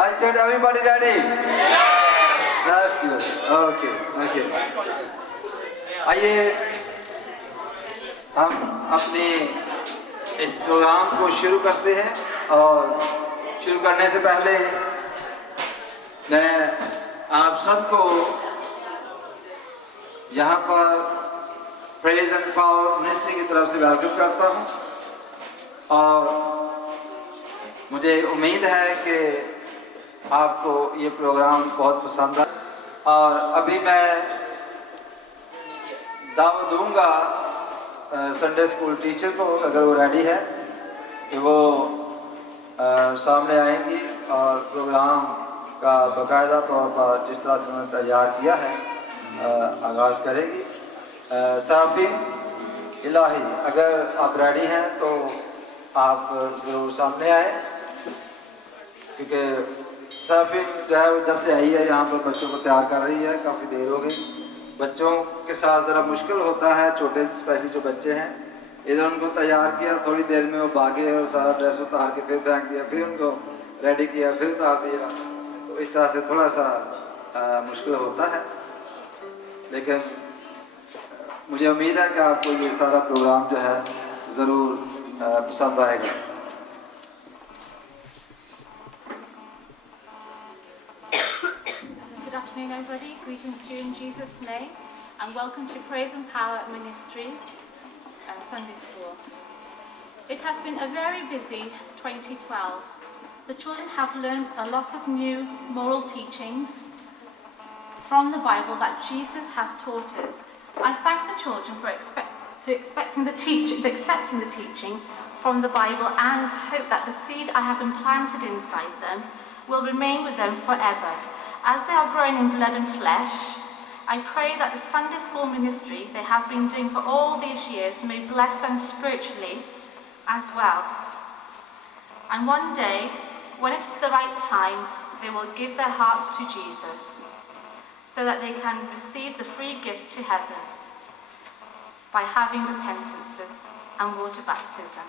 I said everybody ready? That's good. Okay, okay. आइए हम अपने इस प्रोग्राम को शुरू करते हैं और शुरू करने से पहले मैं आप सबको यहाँ पर प्रेज एंड पावर मिनिस्ट्री की तरफ से वेलकम करता हूँ और मुझे उम्मीद है कि आपको ये प्रोग्राम बहुत पसंद आए और अभी मैं दावत दूंगा संडे स्कूल टीचर को, अगर वो रेडी है कि वो सामने आएंगी और प्रोग्राम का बाकायदा तौर पर जिस तरह से उन्होंने तैयार किया है आगाज़ करेगी। सराफीन इलाही, अगर आप रेडी हैं तो आप ज़रूर सामने आए, क्योंकि सराफीन जो है वो जब से आई है यहाँ पर बच्चों को तैयार कर रही है, काफ़ी देर हो गई। बच्चों के साथ ज़रा मुश्किल होता है, छोटे स्पेशली जो बच्चे हैं, इधर उनको तैयार किया, थोड़ी देर में वो भागे और सारा ड्रेस उतार के फिर फेंक दिया, फिर उनको रेडी किया, फिर उतार दिया, तो इस तरह से थोड़ा सा मुश्किल होता है। लेकिन मुझे उम्मीद है कि आपको ये सारा प्रोग्राम जो है ज़रूर पसंद आएगा। Good afternoon, everybody. Greetings to you in Jesus' name, and welcome to Praise and Power Ministries Sunday School. It has been a very busy 2012. The children have learned a lot of new moral teachings from the Bible that Jesus has taught us. I thank the children for accepting the teaching from the Bible, and hope that the seed I have implanted inside them will remain with them forever. As they are growing in blood and flesh, I pray that the Sunday school ministry they have been doing for all these years may bless them spiritually as well. And one day, when it is the right time, they will give their hearts to Jesus, so that they can receive the free gift to heaven by having repentances and water baptism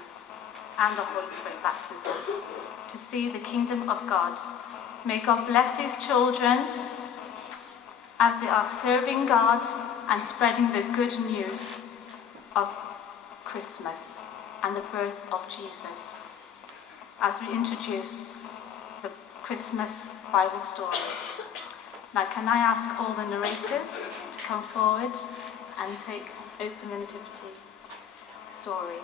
and the Holy Spirit baptism to see the kingdom of God. May God bless these children as they are serving God and spreading the good news of Christmas and the birth of Jesus as we introduce the Christmas Bible story. Now, can I ask all the narrators to come forward and open the Nativity story?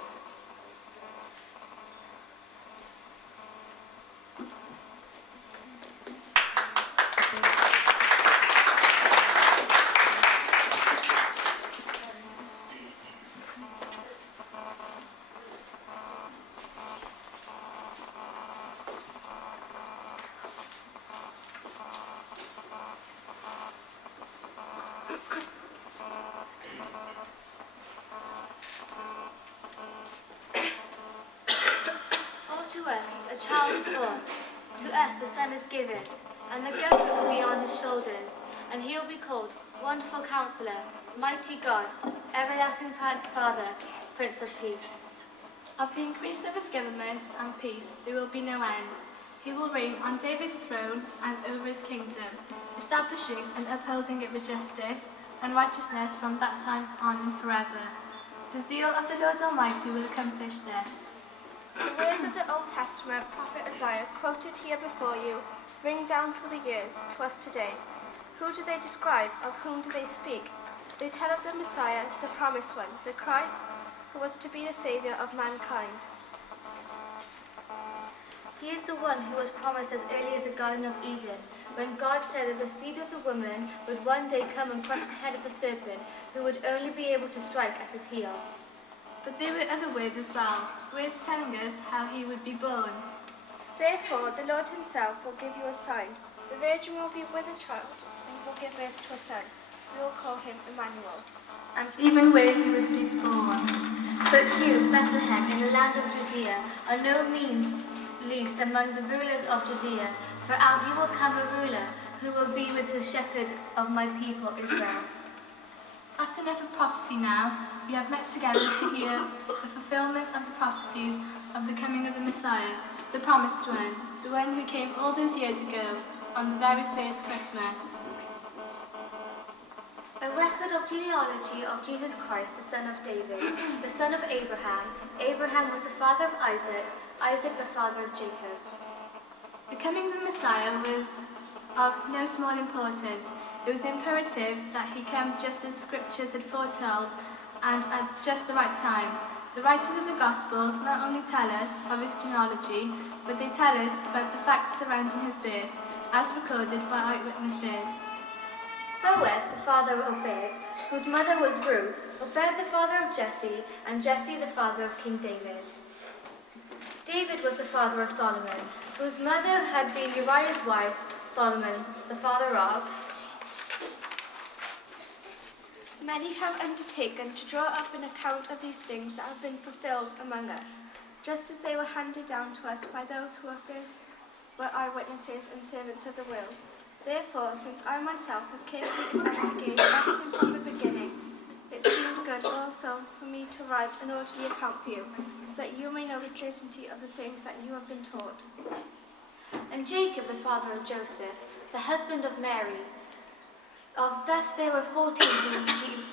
To us a child is born, to us a son is given, and the government will be on his shoulders, and he will be called Wonderful Counselor, Mighty God, Everlasting Father, Prince of Peace. Of the increase of his government and peace there will be no end. He will reign on David's throne and over his kingdom, establishing and upholding it with justice and righteousness from that time on and forever. The zeal of the Lord Almighty will accomplish this. The words of the Old Testament prophet Isaiah quoted here before you ring down through the years to us today. Who do they describe? Of whom do they speak? They tell of the Messiah, the promised one, the Christ, who was to be the Saviour of mankind. He is the one who was promised as early as the Garden of Eden, when God said that the seed of the woman would one day come and crush the head of the serpent, who would only be able to strike at his heel. But there were other words as well, words telling us how he would be born. Therefore, the Lord himself will give you a sign. The virgin will be with a child and will give birth to a son. We will call him Emmanuel. And even where he would be born. But you, Bethlehem, in the land of Judea, are no means least among the rulers of Judea, for out you will come a ruler who will be with the shepherd of my people Israel. As enough of prophecy now, we have met together to hear the fulfillment of the prophecies of the coming of the Messiah, the promised one, the one who came all those years ago on the very first Christmas. A record of genealogy of Jesus Christ, the son of David, the son of Abraham. Abraham was the father of Isaac, Isaac the father of Jacob. The coming of the Messiah was of no small importance. It was imperative that he come just as the scriptures had foretold and at just the right time. The writers of the Gospels not only tell us of his genealogy, but they tell us about the facts surrounding his birth, as recorded by eyewitnesses. Boaz, the father of Obed, whose mother was Ruth, Obed the father of Jesse, and Jesse the father of King David. David was the father of Solomon, whose mother had been Uriah's wife, Solomon, the father of... Many have undertaken to draw up an account of these things that have been fulfilled among us, just as they were handed down to us by those who were eyewitnesses and servants of the world. Therefore, since I myself have carefully investigated everything from the beginning, it seemed good also for me to write an orderly account for you, so that you may know the certainty of the things that you have been taught. And Jacob, the father of Joseph, the husband of Mary. Thus there were 14 who were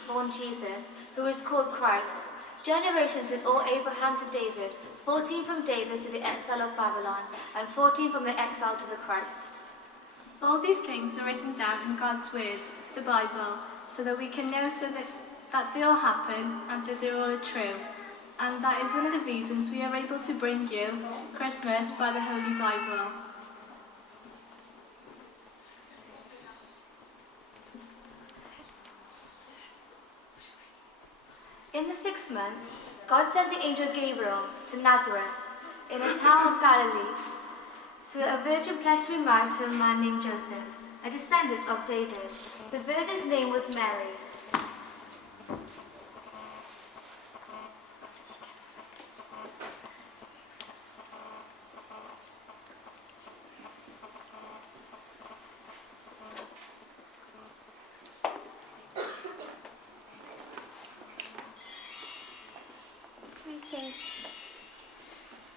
born Jesus, who is called Christ. Generations in all Abraham to David, 14 from David to the exile of Babylon, and 14 from the exile to the Christ. All these things are written down in God's Word, the Bible, so that we can know that they all happened and that they all are true. And that is one of the reasons we are able to bring you Christmas by the Holy Bible. In the 6th month, God sent the angel Gabriel to Nazareth, in a town of Galilee, to a virgin pledged to be married to a man named Joseph, a descendant of David. The virgin's name was Mary.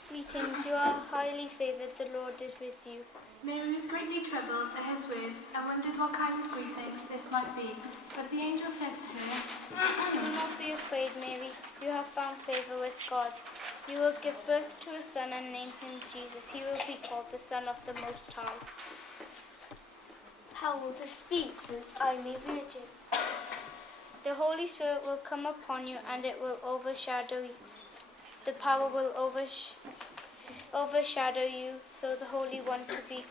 Greetings, you are highly favoured, the Lord is with you. Mary was greatly troubled at his words and wondered what kind of greetings this might be. But the angel said to her, Do not be afraid, Mary, you have found favour with God. You will give birth to a son and name him Jesus. He will be called the Son of the Most High. How will this be, since I am a virgin? The Holy Spirit will come upon you and it will overshadow you. The power will overshadow you, so the Holy One to be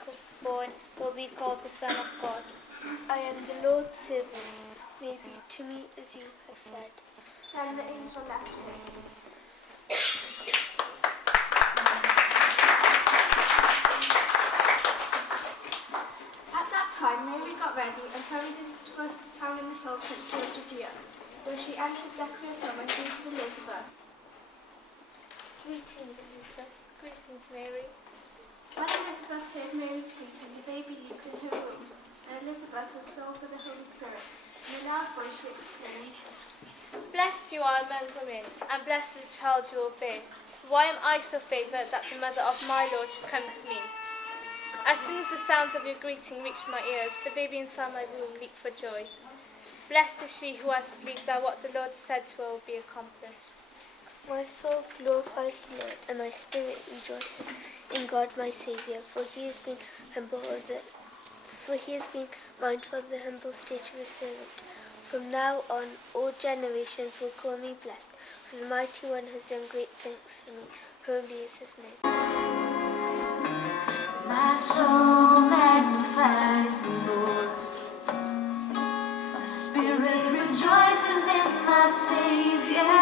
born will be called the Son of God. I am the Lord's servant. May it be to me as you have said. Then the angel left her. At that time, Mary got ready and hurried into a town in the hill country of Judea, where she entered Zechariah's home and greeted Elizabeth. Greetings, Elizabeth. Greetings, Mary. When Elizabeth heard Mary's greeting, the baby leaped in her womb, and Elizabeth was filled with the Holy Spirit. In a loud voice she exclaimed, Blessed you are among women, and blessed is the child you will bear. Why am I so favoured that the mother of my Lord should come to me? As soon as the sounds of your greeting reached my ears, the baby inside my womb leaped for joy. Blessed is she who has believed that what the Lord has said to her will be accomplished. My soul glorifies the Lord, and my spirit rejoices in God my Saviour, for he has been mindful of the humble state of his servant. From now on, all generations will call me blessed, for the Mighty One has done great things for me. Holy is his name. My soul magnifies the Lord. My spirit rejoices in my Savior.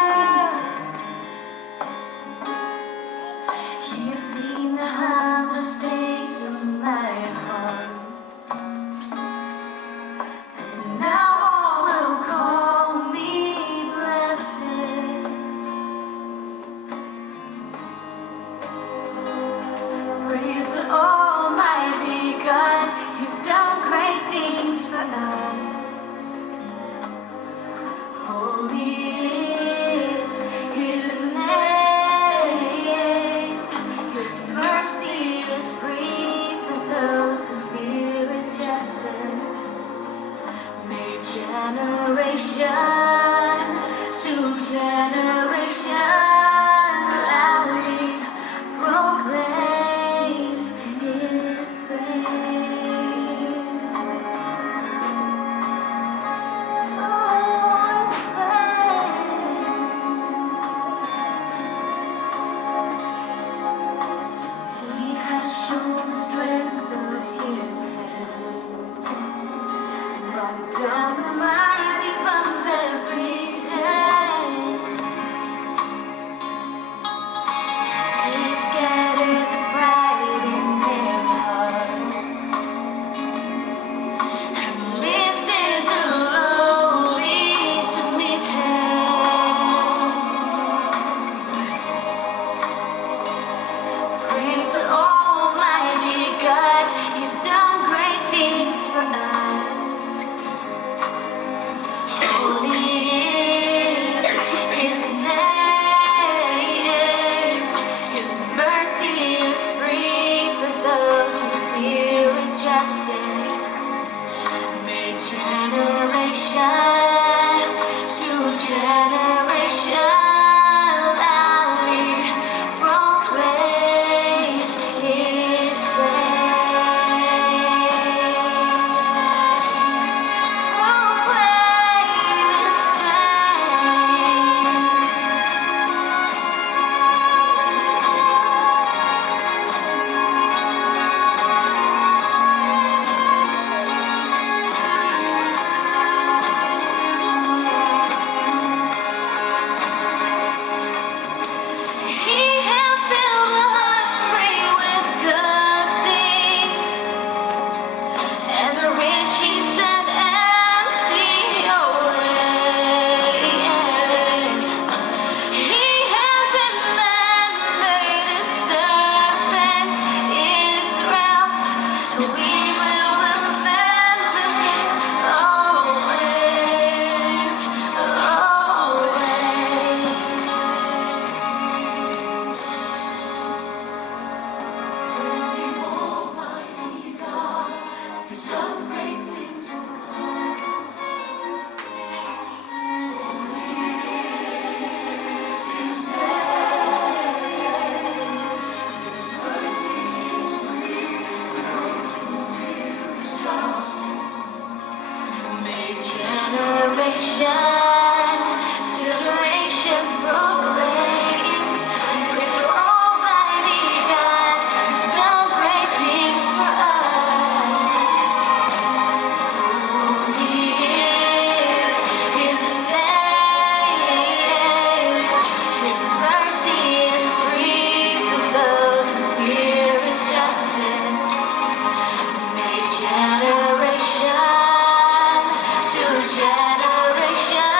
He has seen the humble state of my heart, and now all will call me blessed. Praise the Almighty God, He's done great things for us. Holy is His name. His mercy is free. to generation, loudly proclaim His fame. Oh, His fame. He has shown the strength of His hand, brought down the mighty from their pretense. He scattered the pride in their hearts and lifted the lowly to meet them. Praise the Almighty God, He's done great things for us. Holy is His name. His mercy is free for those who fear His justice. May generation to generation loudly proclaim His fame. Proclaim His He has filled the hungry with good things, and the rich He sent empty away. He has remembered His servant Israel, and we will remember Him always, always. May generations proclaim, praise the Almighty God, He's done great things for us. Holy is His name. His mercy is free for those who fear His justice. May generation to generation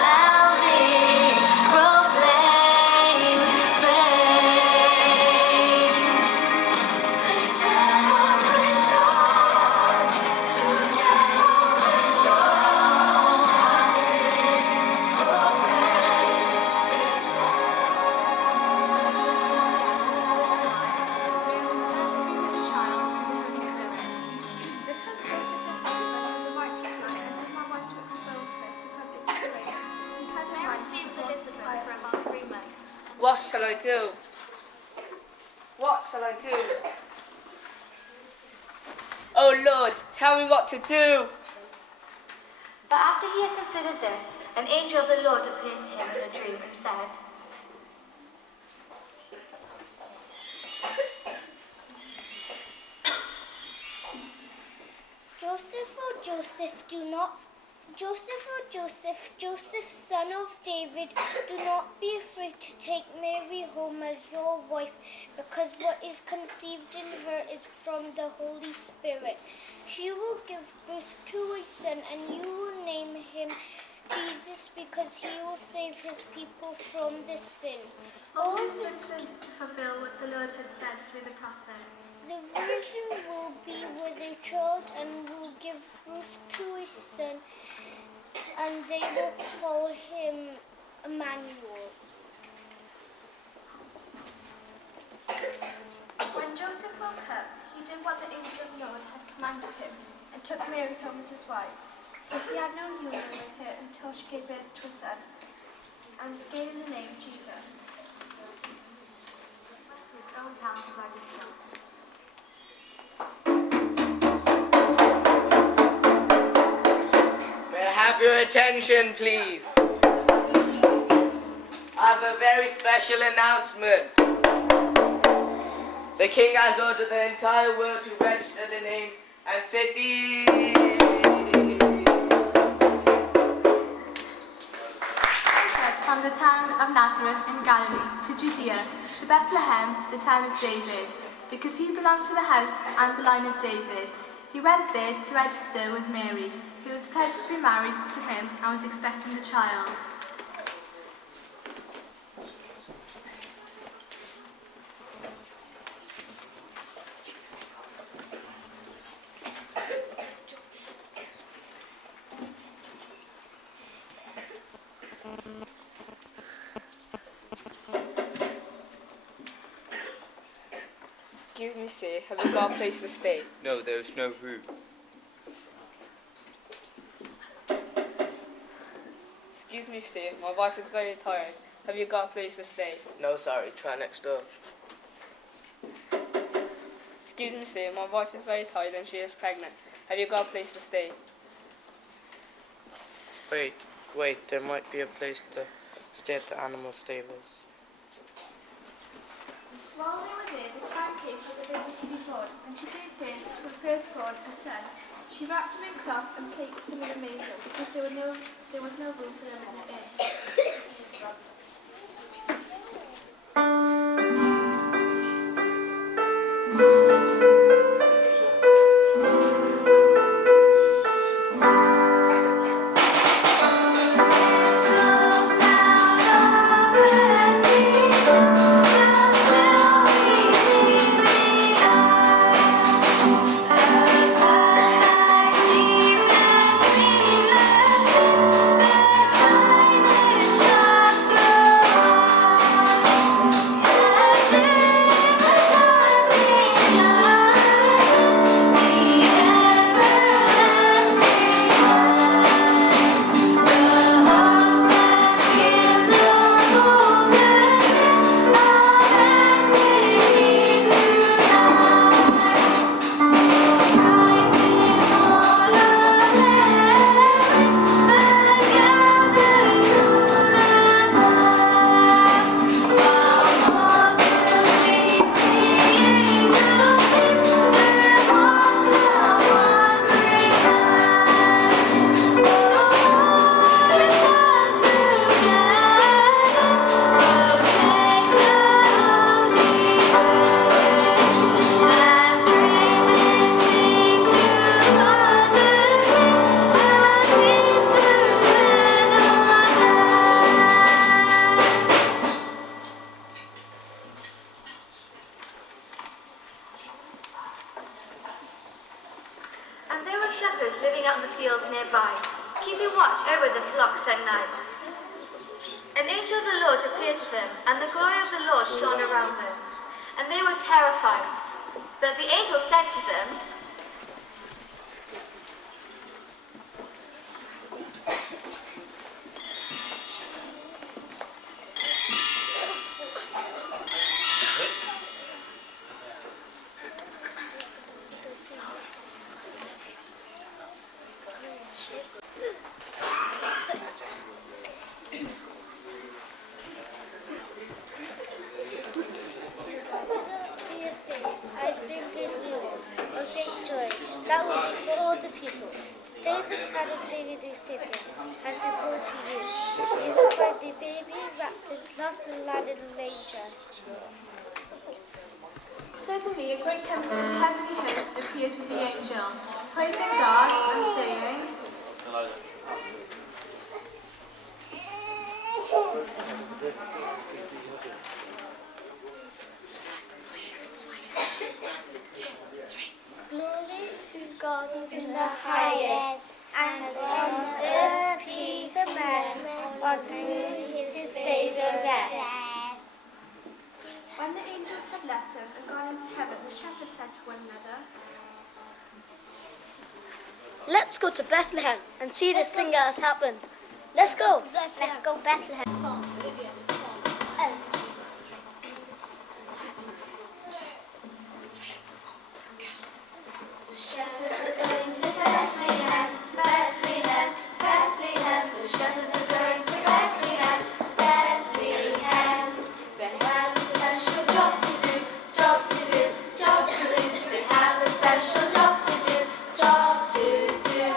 loudly proclaim His fame. May generation to Mary was found to be with the child through the Holy Spirit. Because Joseph, her husband, was a righteous man and did not want to expose her to public disgrace, he had in mind to divorce her brother. for about 3 months. What shall I do? What shall I do? Oh Lord, tell me what to do. But after he had considered this, an angel of the Lord appeared to him in a dream and said, Joseph, son of David, do not be afraid to take Mary home as your wife, because what is conceived in her is from the Holy Spirit. She will give birth to a son, and you will name him Jesus, because he will save his people from their sins. All this took place to fulfill what the Lord had said through the prophets. The virgin will be with a child and will give birth to a son, and they will call him Emmanuel. When Joseph woke up, he did what the angel of the Lord had commanded him and took Mary home as his wife. He had no union with her until she gave birth to a son, and gave him the name Jesus. To his own town to register. May I have your attention, please? I have a very special announcement. The king has ordered the entire world to register the names and cities. From the town of Nazareth in Galilee to Judea, to Bethlehem, the town of David, because he belonged to the house and the line of David. He went there to register with Mary, who was pledged to be married to him and was expecting a child. Excuse me, sir, have you got a place to stay? No, there is no room. Excuse me, sir, my wife is very tired. Have you got a place to stay? No, sorry, try next door. Excuse me, sir, my wife is very tired and she is pregnant. Have you got a place to stay? Wait, there might be a place to stay at the animal stables. While they were there, the time came for the baby to be born, and she gave birth to her firstborn, a son. She wrapped him in cloths and placed him in a manger, because there was no room for them in the inn. And there were shepherds living out in the fields nearby, keeping watch over the flocks at night. An angel of the Lord appeared to them, and the glory of the Lord shone around them, and they were terrified. But the angel said to them, I bring good news of great joy that will be for all the people. Today the town of David is Savior has been born to you. You will find a baby wrapped in cloths and lying in a manger. Suddenly a great company of heavenly hosts appeared with the angel, praising God and saying, Glory to God in the highest, and on earth peace to men on whom his favour rests. When the angels had left them and gone into heaven, the shepherds said to one another, Let's go to Bethlehem and see this thing that has happened. Let's go. Let's go Bethlehem. Shepherds are going to Bethlehem, Bethlehem, Bethlehem. The shepherds are going to Bethlehem, Bethlehem. They have a special job to do, job to do, job to do. They have a special job to do, job to do.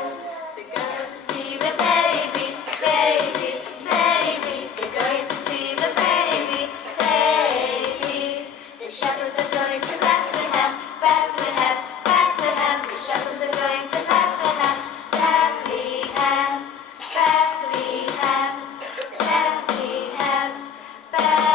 They're going to see the baby, baby, baby. They're going to see the baby, baby. The shepherds are going to Bethlehem, Bethlehem, Bethlehem. The shepherds are going to Bethlehem, Bethlehem, Bethlehem, Bethlehem, Bethlehem.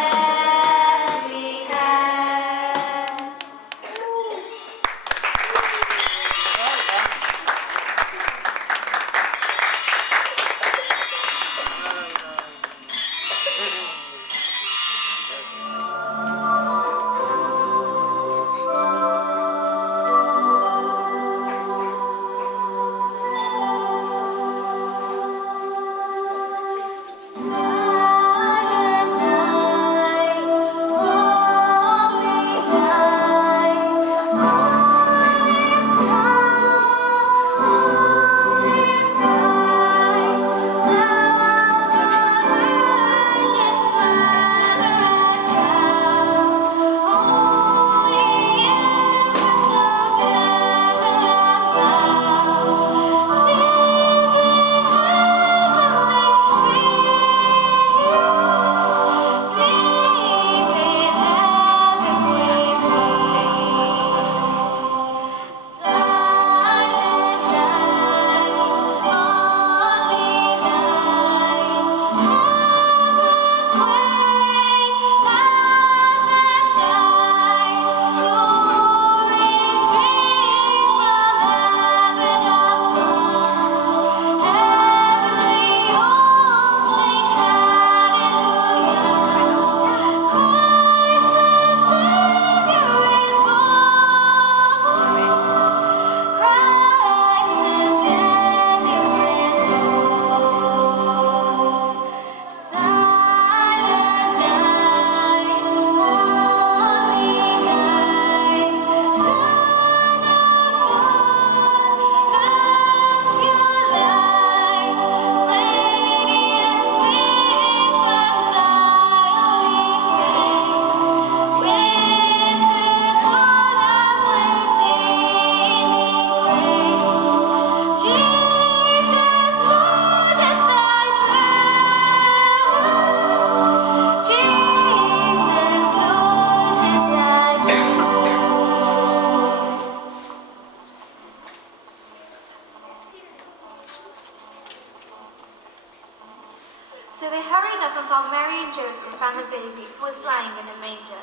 So they hurried up and found Mary and Joseph and the baby, who was lying in a manger.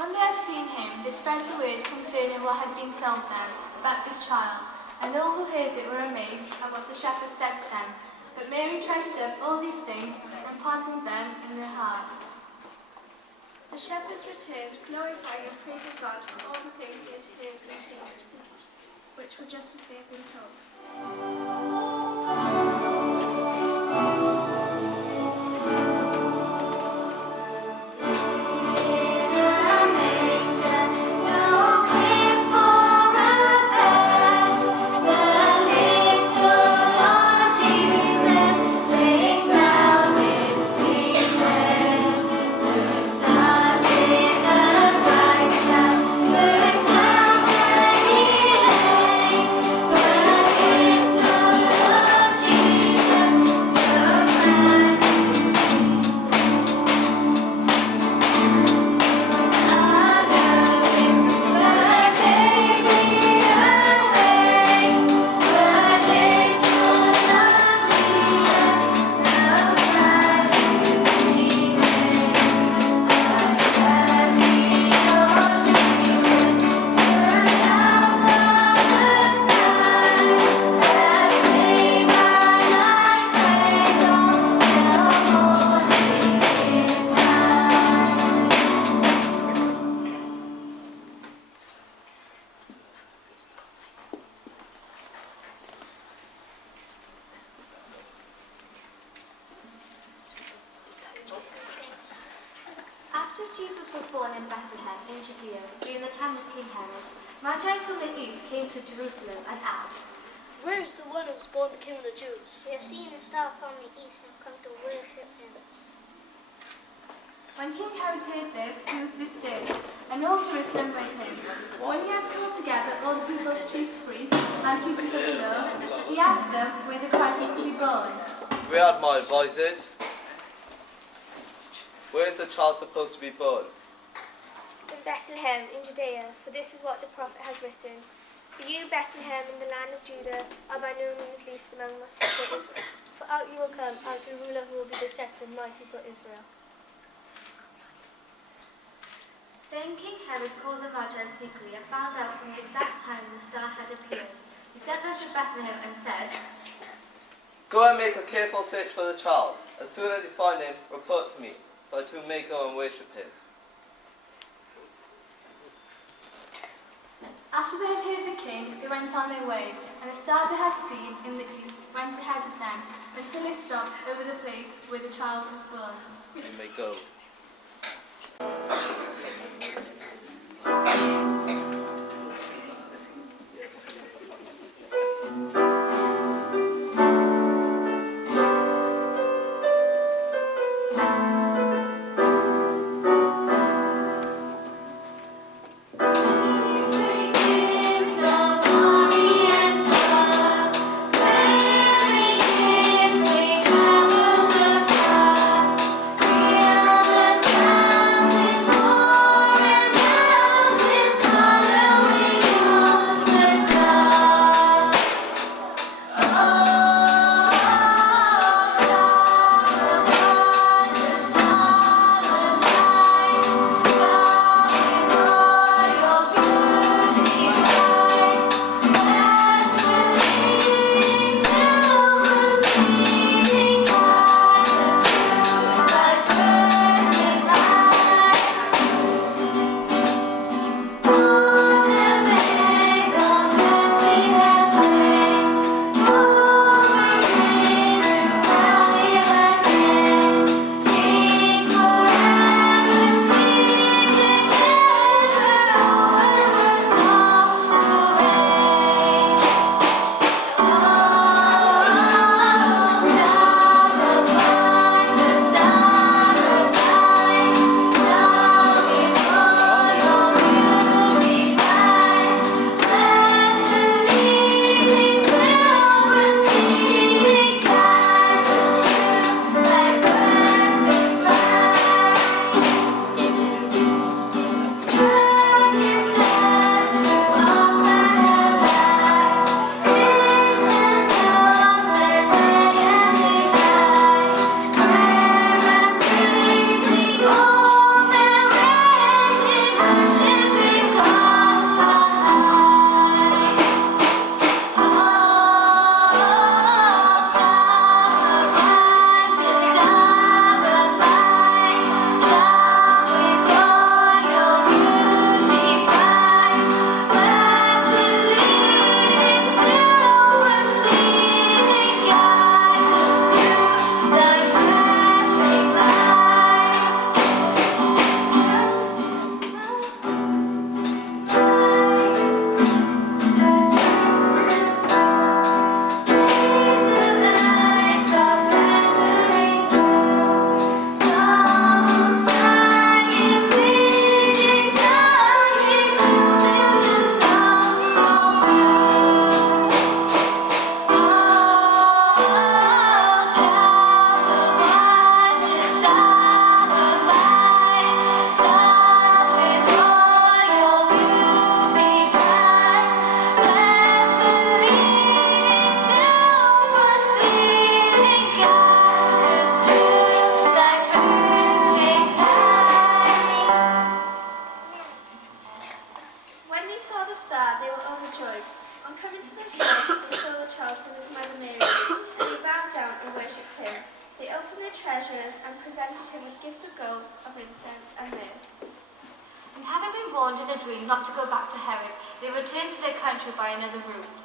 When they had seen him, they spread the word concerning what had been told them about this child, and all who heard it were amazed at what the shepherds said to them. But Mary treasured up all these things and pondered them in her heart. The shepherds returned, glorifying and praising God for all the things they had heard and seen, which were just as they had been told. Jesus. After Jesus was born in Bethlehem in Judea during the time of King Herod, Magi from the east came to Jerusalem and asked, Where is the one who's born the King of the Jews? We have seen a star from the east and come to worship him. When King Herod heard this, he was disturbed, and all Jerusalem with him. When he had called together all the people's chief priests and teachers of the law, he asked them where the Christ was to be born. We had my advisors. Where is the child supposed to be born? In Bethlehem, in Judea, for this is what the prophet has written. For you, Bethlehem, in the land of Judah, are by no means least among the people of Israel. For out you will come as the ruler who will be the shepherd of my people Israel. Then King Herod called the Magi secretly and found out from the exact time the star had appeared. He sent them to Bethlehem and said, Go and make a careful search for the child. As soon as you find him, report to me, so I too may go and worship him. After they had heard the king, they went on their way, and the star they had seen in the east went ahead of them until it stopped over the place where the child was born. You may go. And having been warned in a dream not to go back to Herod, they returned to their country by another route.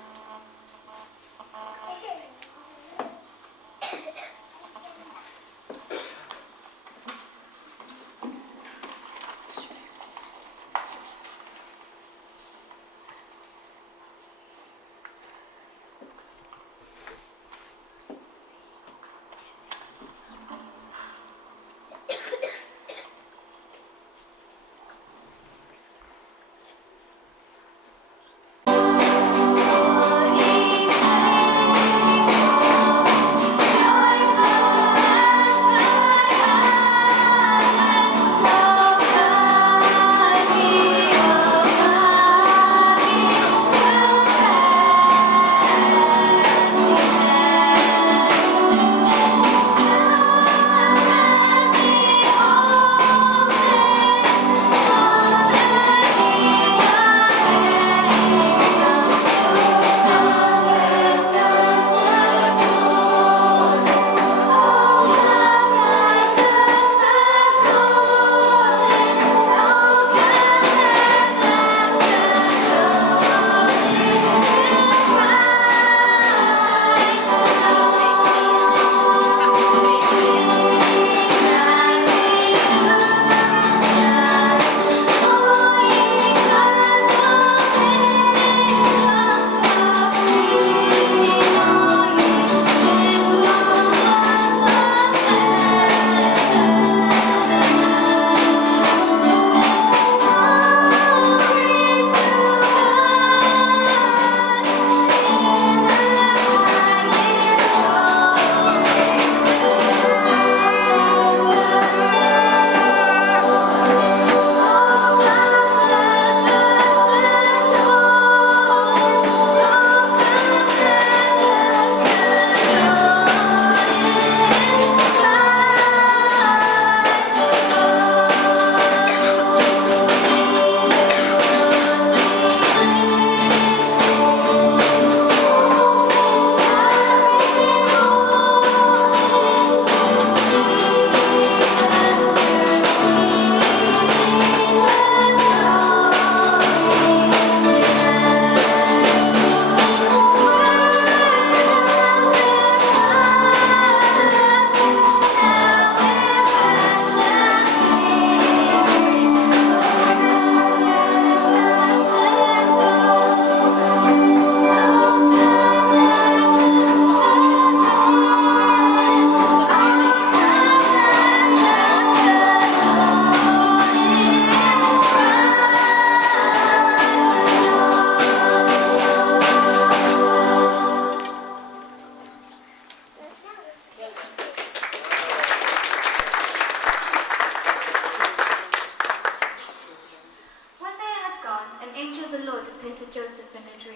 according to Joseph in a dream.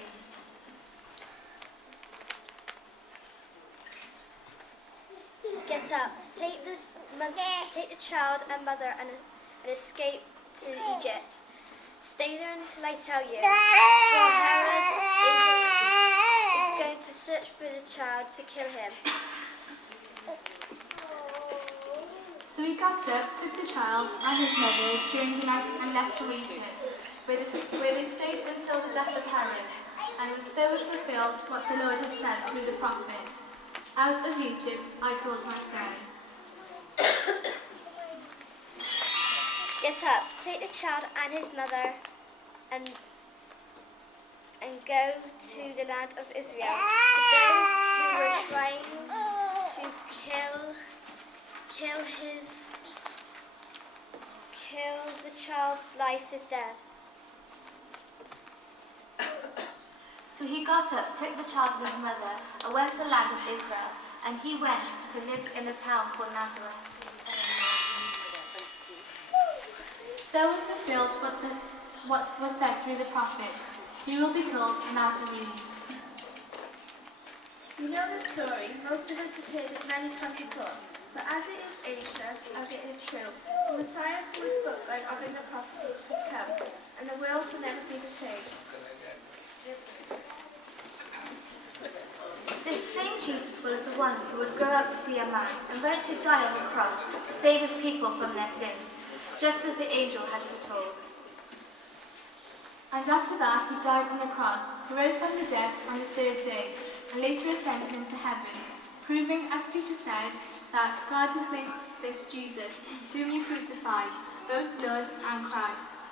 Get up, take the child and mother and escape to Egypt. Stay there until I tell you. For Herod is going to search for the child to kill him. So he got up, took the child and his mother during the night and left for Egypt, where they stayed until the death of Herod. And so was fulfilled what the Lord had said through the prophet. Out of Egypt I called my son. Get up, take the child and his mother and go to the land of Israel. Those who were trying to kill the child's life is dead. So he got up, took the child and his mother, and went to the land of Israel, and he went to live in a town called Nazareth. So was fulfilled what was said through the prophets. He will be called a Nazarene. You know the story. Most of us have heard it many times before. But as it is ageless, as it is true, the Messiah who was spoken of in the prophecies would come, and the world will never be the same. This same Jesus was the one who would grow up to be a man and eventually die on the cross to save his people from their sins, just as the angel had foretold. And after that he died on the cross, he rose from the dead on the third day, and later ascended into heaven, proving, as Peter said, that God has made this Jesus, whom you crucified, both Lord and Christ.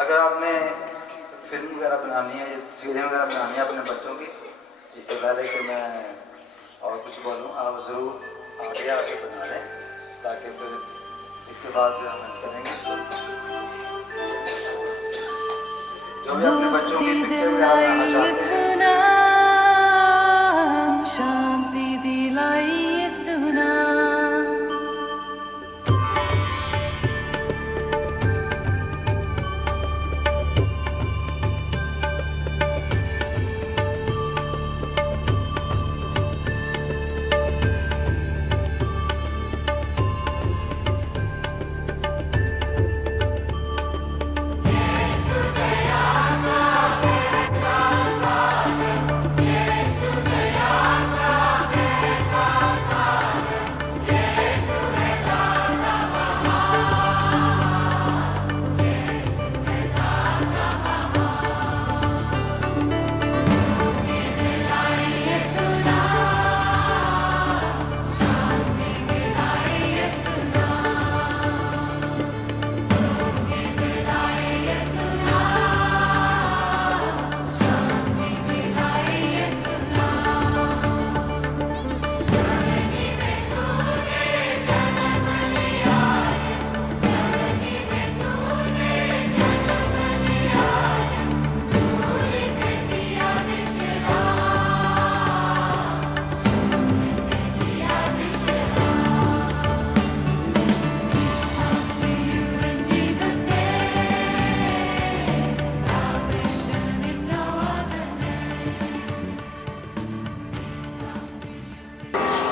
अगर आपने film वगैरह बनानी है या तस्वीरें वगैरह बनानी है अपने बच्चों की, इससे पहले कि मैं और कुछ बोलूँ, आप ज़रूर आगे आके बना लें, ताकि फिर इसके बाद जो हम करेंगे जो भी अपने बच्चों की पिक्चर वगैरह बनाना चाहते हैं। शांति दिलाई सुना।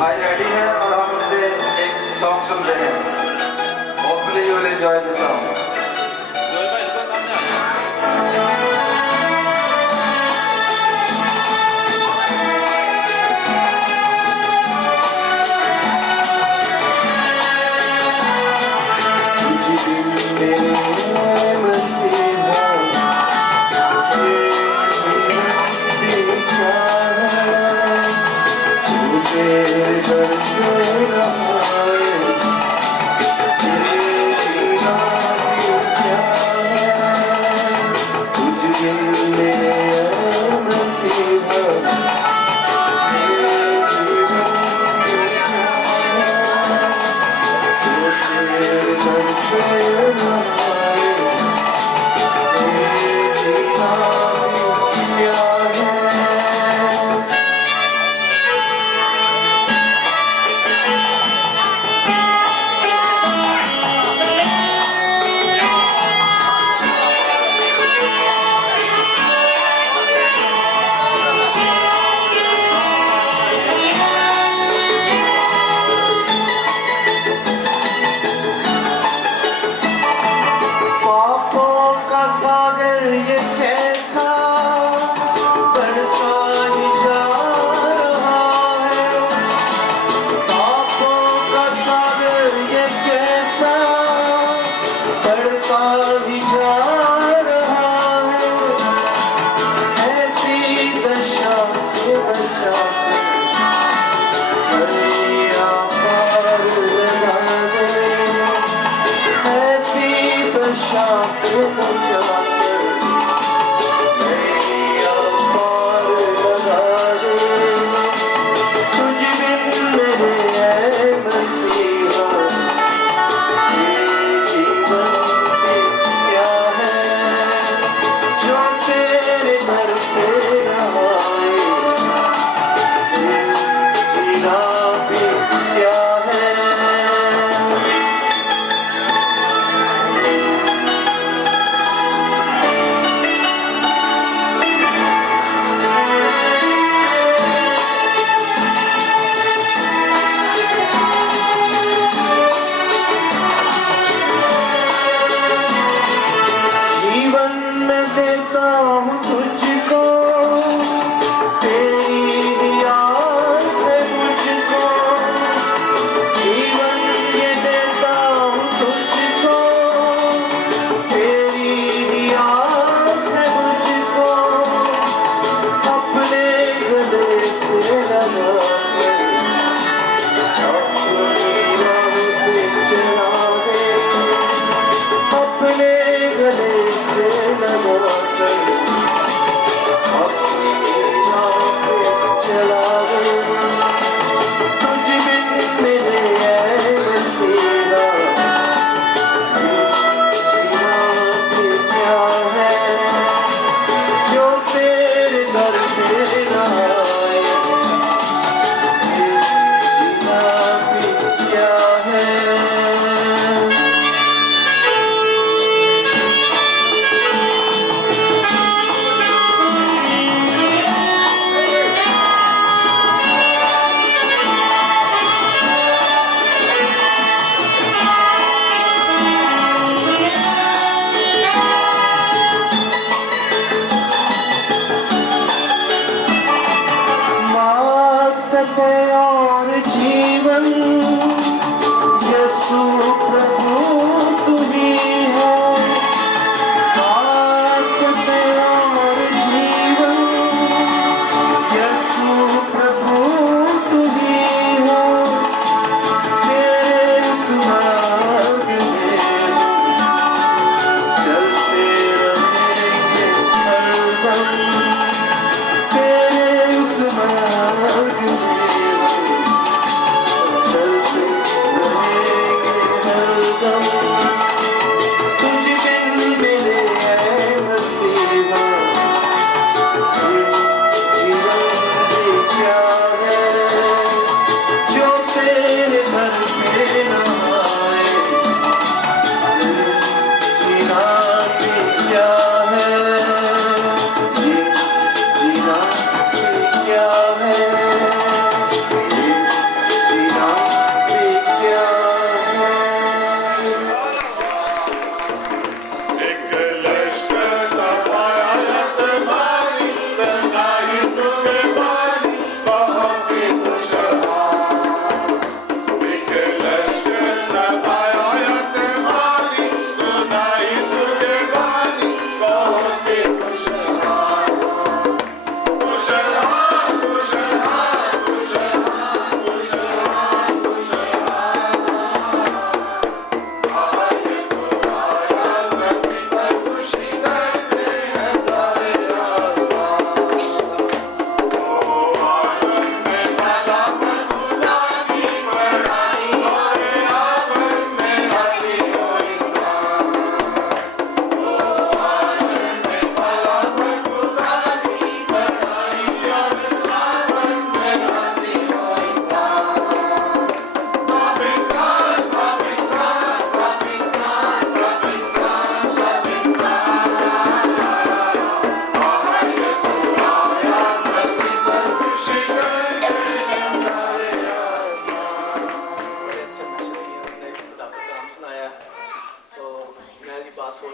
आज रेडी है और हम उनसे एक सॉन्ग सुन रहे हैं। Hopefully you will enjoy the song.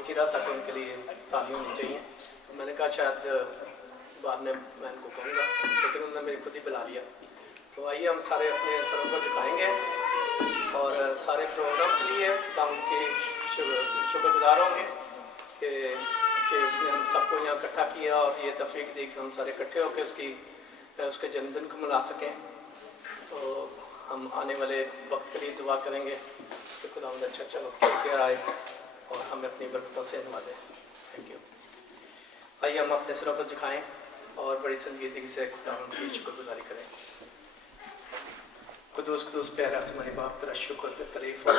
चिरा तक उनके लिए ताली होनी चाहिए। मैंने कहा शायद बाद में मैं उनको कहूँगा, लेकिन उन्होंने मेरे खुद ही बुला लिया। तो आइए हम सारे अपने सरों को झुकाएंगे और सारे प्रोग्राम के लिए हम उनके शुक्रगुजार होंगे कि उसने हम सबको यहाँ इकट्ठा किया और ये तफरीक दी कि हम सारे इकट्ठे होकर उसके जन्मदिन को मना सकें। तो हम आने वाले वक्त के लिए दुआ करेंगे कि खुदा अच्छा वक्त लेकर आए और हमें अपनी बरकतों से नवाजे। Thank you. आइए हम अपने सिरों को झुकाएं और बड़ी संजीदगी से खुदा की शुक्रगुजारी करें। खुदूस प्यारा आसमानी बाप, तेरा शुक्र ते तारीफ हो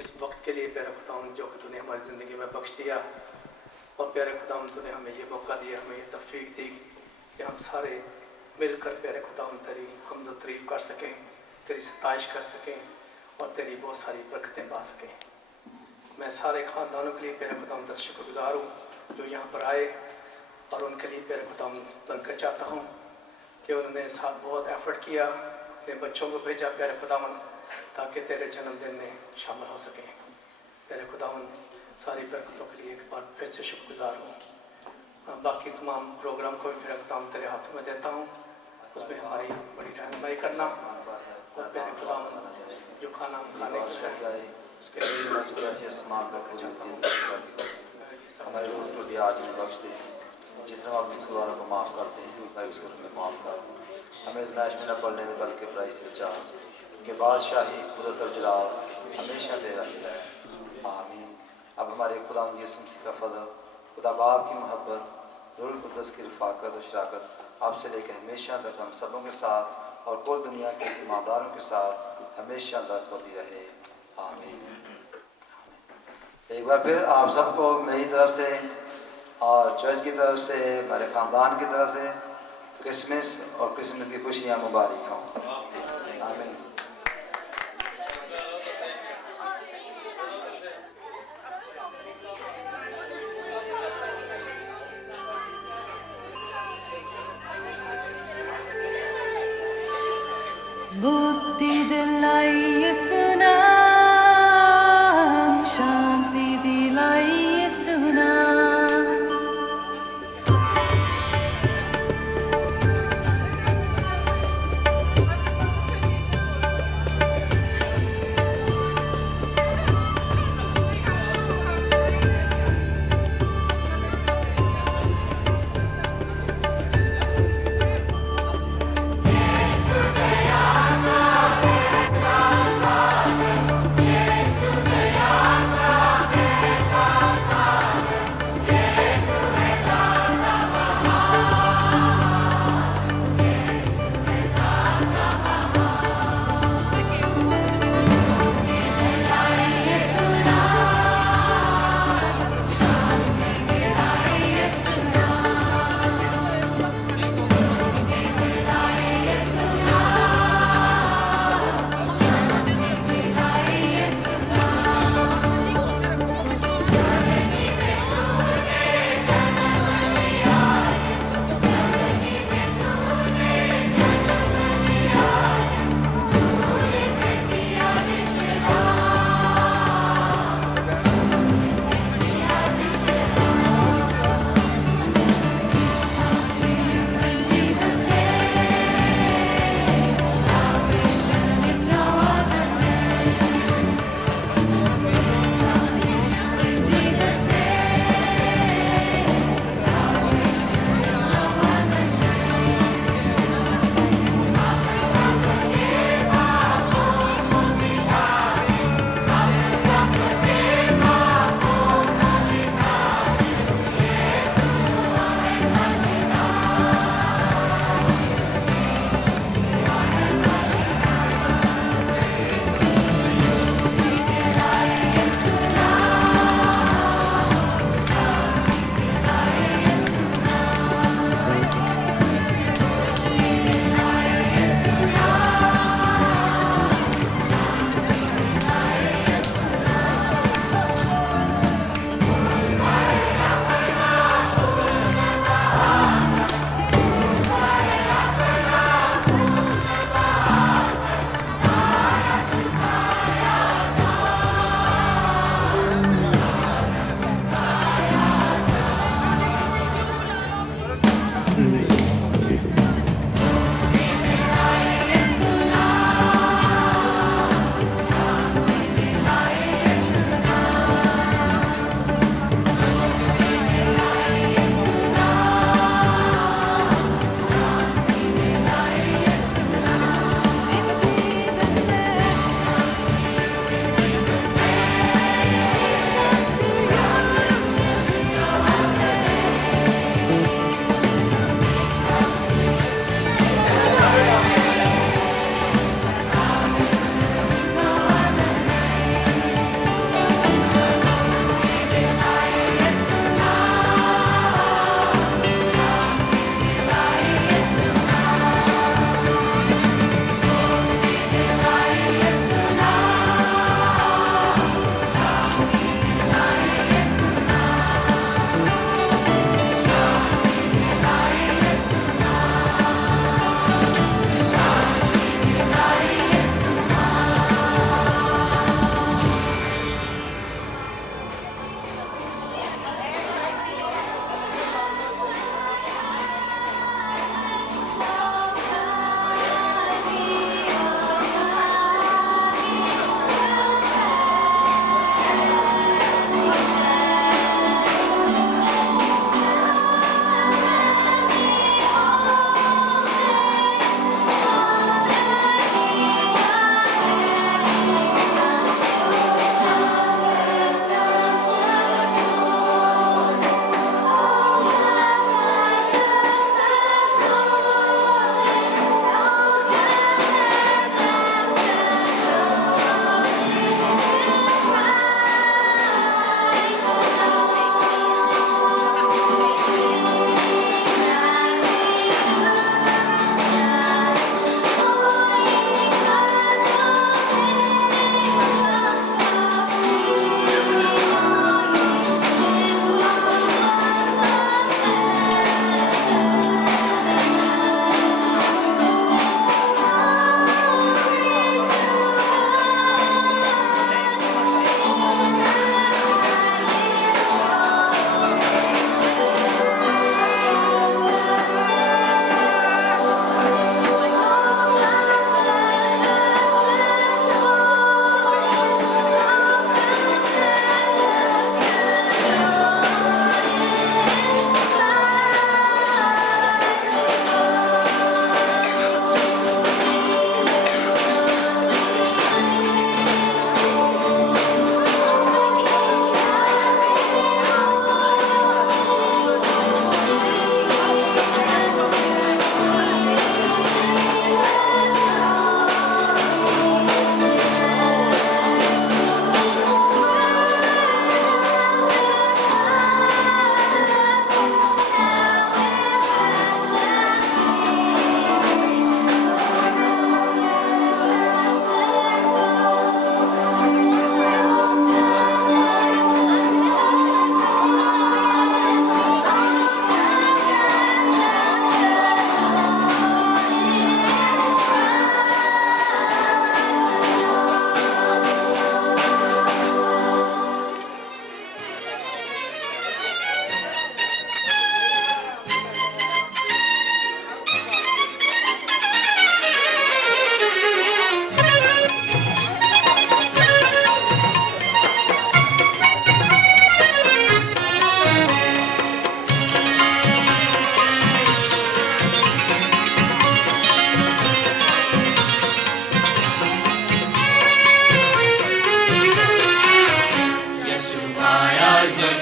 इस वक्त के लिए प्यारा खुदा जो कि तूने हमारी ज़िंदगी में बख्श दिया। और प्यारे खुदा तूने हमें ये मौका दिया, हमें ये तौफीक दी कि हम सारे मिलकर प्यारे खुदा तेरी हमद व तारीफ कर सकें, तेरी सताइश कर सकें और तेरी बहुत सारी बरकतें पा सकें। मैं सारे ख़ानदानों के लिए प्यारे खुदा तेरा शुक्रगुजार हूँ जो यहाँ पर आए और उनके लिए प्यारे खुदा बनकर चाहता हूँ कि उन्होंने साथ बहुत एफर्ट किया, अपने बच्चों को भेजा प्यारे खुदा ताकि तेरे जन्मदिन में शामिल हो सकें। प्यारे खुदा सारी बरकतों के लिए एक बार फिर से शुक्रगुजार हूँ। बाकी तमाम प्रोग्राम को भी फिर खुदा तेरे हाथों में देता हूँ, उसमें हमारी बड़ी रहनुमाई करना और प्यारे खुदा जो खाना हम खाने उसके लिए हमारे रोज़ को भी आज में बख्श दे, जिस हम अपनी गुनाहों को माफ़ करते हैं तू भाई उसको हमें माफ़ कर। हमें इस मैच में न पढ़ने दे बल्कि बुराई से बचा, कि बादशाही कुदरत और जलाल हमेशा तेरा है। आमीन। अब हमारे खुदा यीशु मसीह का फजल, खुदा बाप की मोहब्बत, रूह कुद्दस की रफ़ाकत और शराकत आपसे लेकर हमेशा तक हम सबों के साथ और कुल दुनिया के ईमानदारों के साथ हमेशा तक होती रहे। आमीन। एक बार फिर आप सबको मेरी तरफ से और चर्च की तरफ से, हमारे ख़ानदान की तरफ से क्रिसमस और क्रिसमस की खुशियाँ मुबारक हों। आमीन। मुक्ति दिलाई सुना, शांति दिलाई सुना,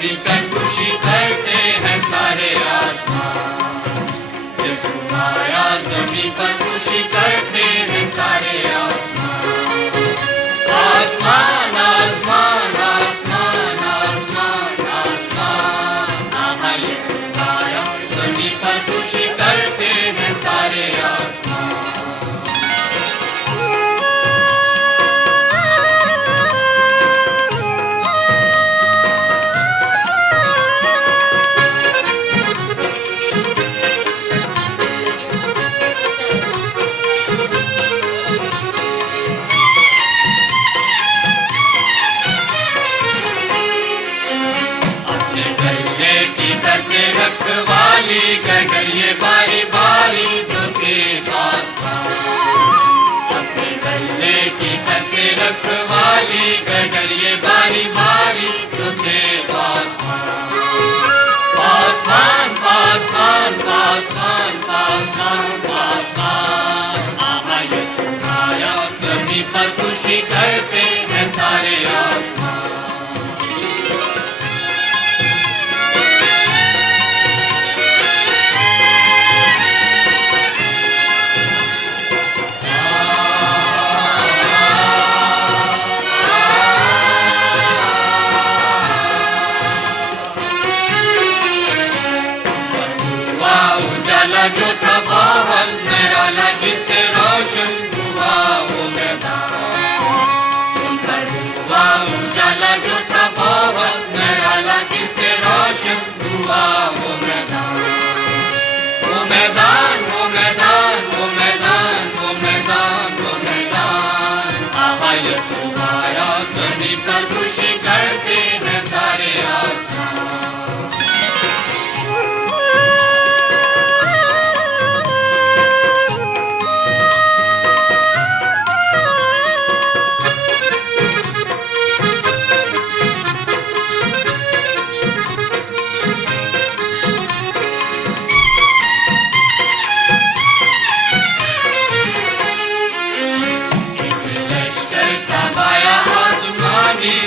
जमीन पर खुशी करते हैं सारे आसमान। यीशु आया जमीन पर खुशी करते हैं सारे आसमान। आसमान आसमान आसमान आसमान आसमान, आहा यीशु आया जमीन पर खुशी करते हैं सारे आसमान। अपने गले की करके रखवाली गडरिए बारी बारी जो थे पासवान। अपने गले की करके रखवाली गडरिए बारी बारी जो थे पासवान। पासवान पासवान पासवान पासवान पासवान, आहा यीशु आया जमीन पर खुशी करते हैं सारे आसमान। उजाला जो था बहुत निराला, जिससे रोशन हुआ वो मैदान। तुम पर हुआ उजाला जो था बहुत निराला, जिससे रोशन हुआ वो मैदान। वो मैदान वो मैदान वो मैदान वो मैदान वो मैदान, आहा यीशु आया जमीन पर खुशी करते हैं सारे आसमान।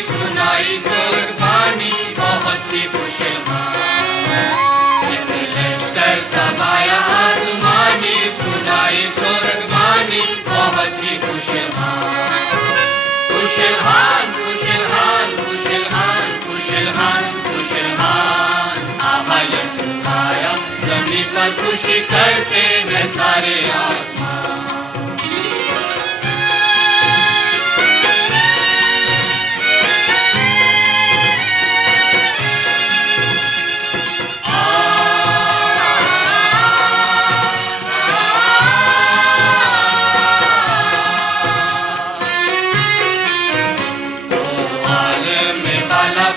सुनाई स्वर्गवाणी बहुत ही खुशहाल। एक लश्कर तबाया आसमानी सुनाई स्वर्गवाणी बहुत ही खुशहाल। खुशहाल खुशहाल खुशहाल खुशहाल खुशहाल, आहा यीशु आया जमीन पर खुशी करते हैं सारे आसमान।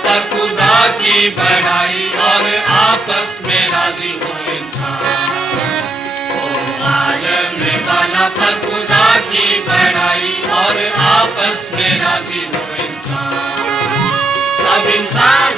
पर खुदा की बढ़ाई और आपस में राजी हो इंसान। ओ आलम में वाला पर खुदा की बढ़ाई और आपस में राजी हो इंसान। सब इंसान